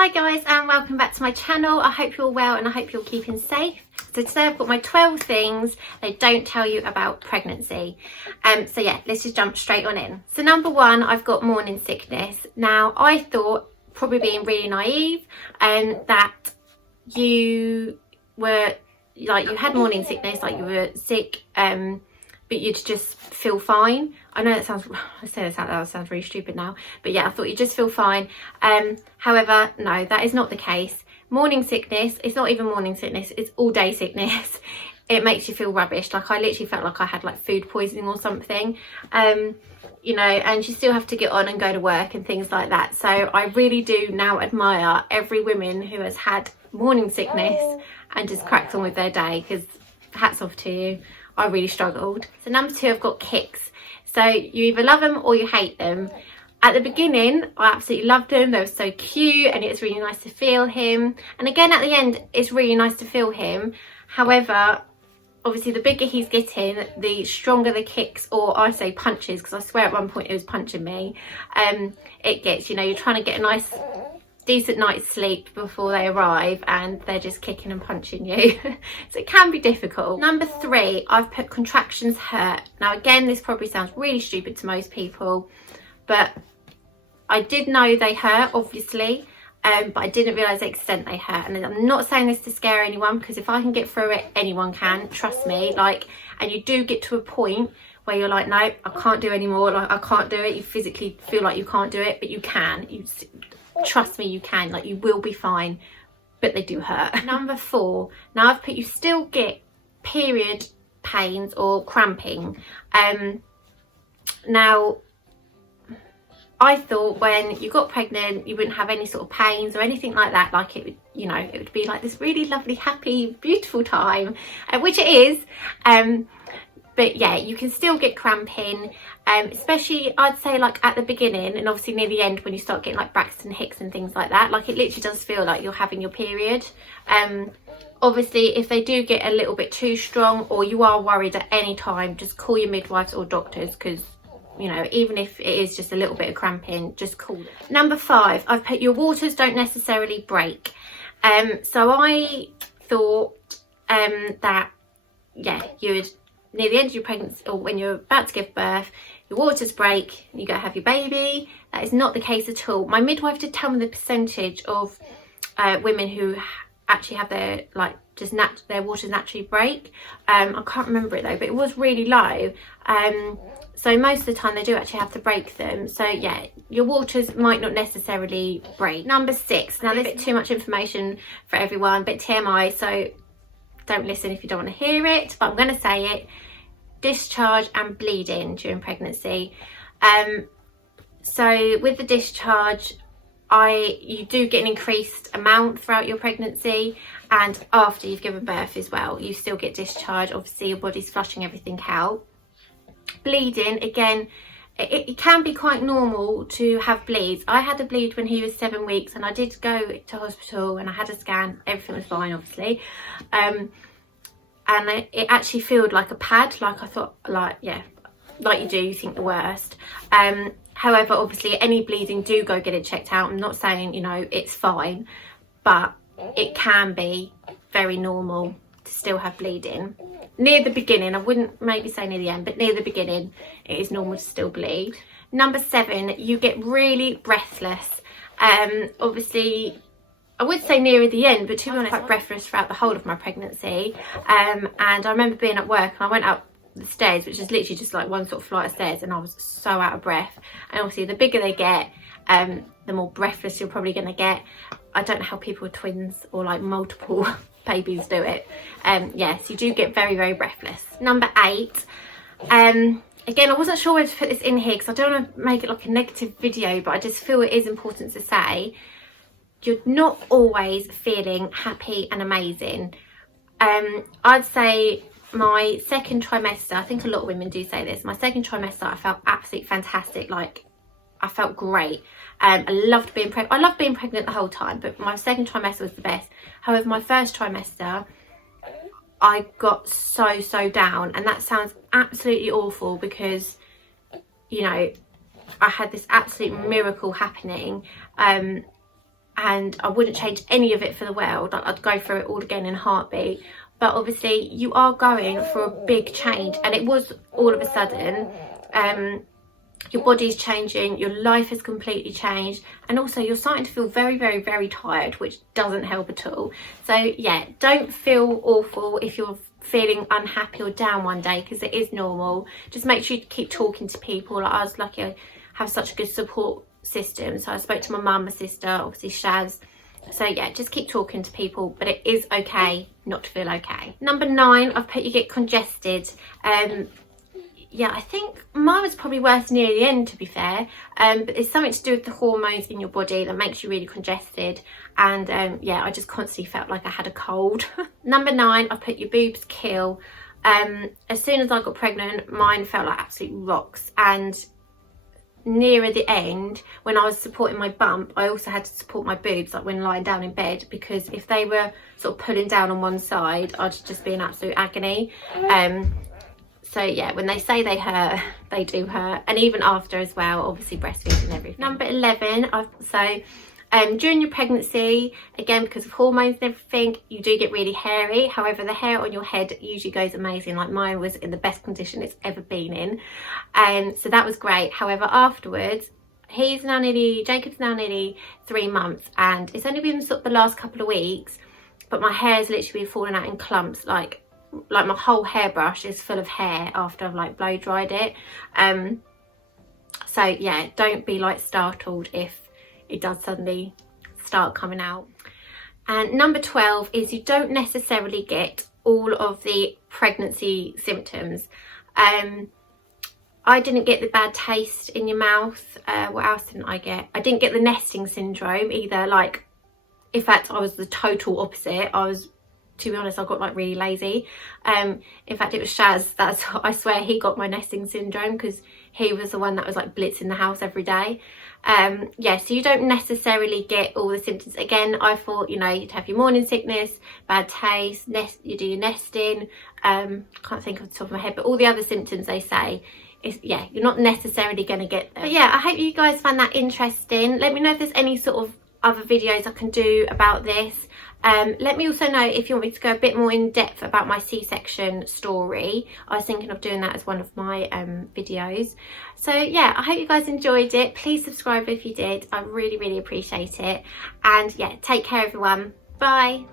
Hi guys, and welcome back to my channel. I hope you're all well and I hope you're keeping safe. So today I've got my 12 things they don't tell you about pregnancy. So yeah, let's just jump straight on in. So number one, I've got morning sickness. Now I thought, probably being really naive, that you were like, you had morning sickness, like you were sick, but you'd just feel fine. I know that sounds, I say this out loud, that sounds really stupid now, but yeah, I thought you'd just feel fine. However, no, that is not the case. Morning sickness, it's not even morning sickness, it's all day sickness. It makes you feel rubbish. Like I literally felt like I had like food poisoning or something, you know, and you still have to get on and go to work and things like that. So I really do now admire every woman who has had morning sickness and just cracks on with their day, because hats off to you. I really struggled. So number two, I've got kicks. So you either love them or you hate them. At the beginning, I absolutely loved them. They were so cute and it was really nice to feel him. And again, at the end, it's really nice to feel him. However, obviously the bigger he's getting, the stronger the kicks, or I say punches, because I swear at one point it was punching me. It gets, you know, you're trying to get a nice decent night's sleep before they arrive and they're just kicking and punching you. So it can be difficult. Number three, I've put contractions hurt. Now again, this probably sounds really stupid to most people, but I did know they hurt, obviously, but I didn't realise the extent they hurt. And I'm not saying this to scare anyone, because if I can get through it, anyone can, trust me. Like, and you do get to a point where you're like, no, I can't do anymore, like I can't do it. You physically feel like you can't do it, but you can. Trust me, you can. Like, you will be fine, but they do hurt. Number four, now I've put, you still get period pains or cramping. Now I thought when you got pregnant you wouldn't have any sort of pains or anything like that, like it would, you know, it would be like this really lovely, happy, beautiful time, which it is. But yeah, you can still get cramping, especially I'd say like at the beginning, and obviously near the end when you start getting like Braxton Hicks and things like that. Like, it literally does feel like you're having your period. Obviously if they do get a little bit too strong, or you are worried at any time, just call your midwives or doctors, because, you know, even if it is just a little bit of cramping, just call them. Number five, I've put your waters don't necessarily break. So I thought that, yeah, you would, near the end of your pregnancy, or when you're about to give birth, your waters break, you go have your baby. That is not the case at all. My midwife did tell me the percentage of women who actually have their, like, just their waters naturally break. I can't remember it though, but it was really low. So most of the time they do actually have to break them. So yeah, your waters might not necessarily break. Number six, now this is a bit too much information for everyone, but TMI, so don't listen if you don't want to hear it, but I'm going to say it. Discharge and bleeding during pregnancy. So with the discharge, you do get an increased amount throughout your pregnancy, and after you've given birth as well, you still get discharge. Obviously your body's flushing everything out. Bleeding, again, it can be quite normal to have bleeds. I had a bleed when he was 7 weeks, and I did go to hospital and I had a scan. Everything was fine, obviously. And it actually felt like a pad. Like, I thought, like, yeah, like you do, you think the worst. However, obviously any bleeding, do go get it checked out. I'm not saying, you know, it's fine, but it can be very normal to still have bleeding. Near the beginning, I wouldn't maybe say near the end, but near the beginning it is normal to still bleed. Number seven, you get really breathless. Obviously I would say nearer the end, but to be honest, quite breathless throughout the whole of my pregnancy. And I remember being at work and I went up the stairs, which is literally just like one sort of flight of stairs, and I was so out of breath. And obviously the bigger they get, the more breathless you're probably going to get. I don't know how people with twins or like multiple babies do it. Yes, you do get very, very breathless. Number eight, again, I wasn't sure where to put this in here because I don't want to make it like a negative video, but I just feel it is important to say, you're not always feeling happy and amazing. I'd say my second trimester, I think a lot of women do say this, my second trimester I felt absolutely fantastic. Like, I felt great. I loved being pregnant. I loved being pregnant the whole time, but my second trimester was the best. However, my first trimester, I got so down, and that sounds absolutely awful because, you know, I had this absolute miracle happening, and I wouldn't change any of it for the world. I'd go through it all again in a heartbeat. But obviously you are going for a big change, and it was all of a sudden. Your body's changing, your life has completely changed, and also you're starting to feel very, very, very tired, which doesn't help at all. So yeah, don't feel awful if you're feeling unhappy or down one day, because it is normal. Just make sure you keep talking to people. Like, I was lucky I have such a good support system, so I spoke to my mum, my sister, obviously Shaz. So yeah, just keep talking to people, but it is okay not to feel okay. Number 9, I've put you get congested. Yeah, I think mine was probably worse near the end, to be fair, but it's something to do with the hormones in your body that makes you really congested, and yeah, I just constantly felt like I had a cold. Number 9, I've put your boobs kill. As soon as I got pregnant, mine felt like absolute rocks, and nearer the end, when I was supporting my bump, I also had to support my boobs, like when lying down in bed, because if they were sort of pulling down on one side, I'd just be in absolute agony. So yeah, when they say they hurt, they do hurt, and even after as well, obviously breastfeeding and everything. Number 11, during your pregnancy, again, because of hormones and everything, you do get really hairy. However, the hair on your head usually goes amazing. Like, mine was in the best condition it's ever been in, so that was great. However, afterwards, Jacob's now nearly 3 months, and it's only been sort of the last couple of weeks, but my hair has literally been falling out in clumps. Like my whole hairbrush is full of hair after I've like blow dried it. So yeah, don't be like startled if it does suddenly start coming out. And number 12 is you don't necessarily get all of the pregnancy symptoms. I didn't get the bad taste in your mouth. What else didn't I get? I didn't get the nesting syndrome either. Like, in fact, I was the total opposite. To be honest, I got like really lazy. In fact, it was Shaz, I swear he got my nesting syndrome, because he was the one that was like blitzing the house every day. Yeah, so you don't necessarily get all the symptoms. Again, I thought, you know, you'd have your morning sickness, bad taste, you do your nesting, can't think off the top of my head, but all the other symptoms they say, is, yeah, you're not necessarily going to get them. But yeah, I hope you guys found that interesting. Let me know if there's any sort of other videos I can do about this. Let me also know if you want me to go a bit more in depth about my C-section story. I was thinking of doing that as one of my videos. So yeah, I hope you guys enjoyed it. Please subscribe if you did. I really, really appreciate it. And yeah, take care everyone. Bye.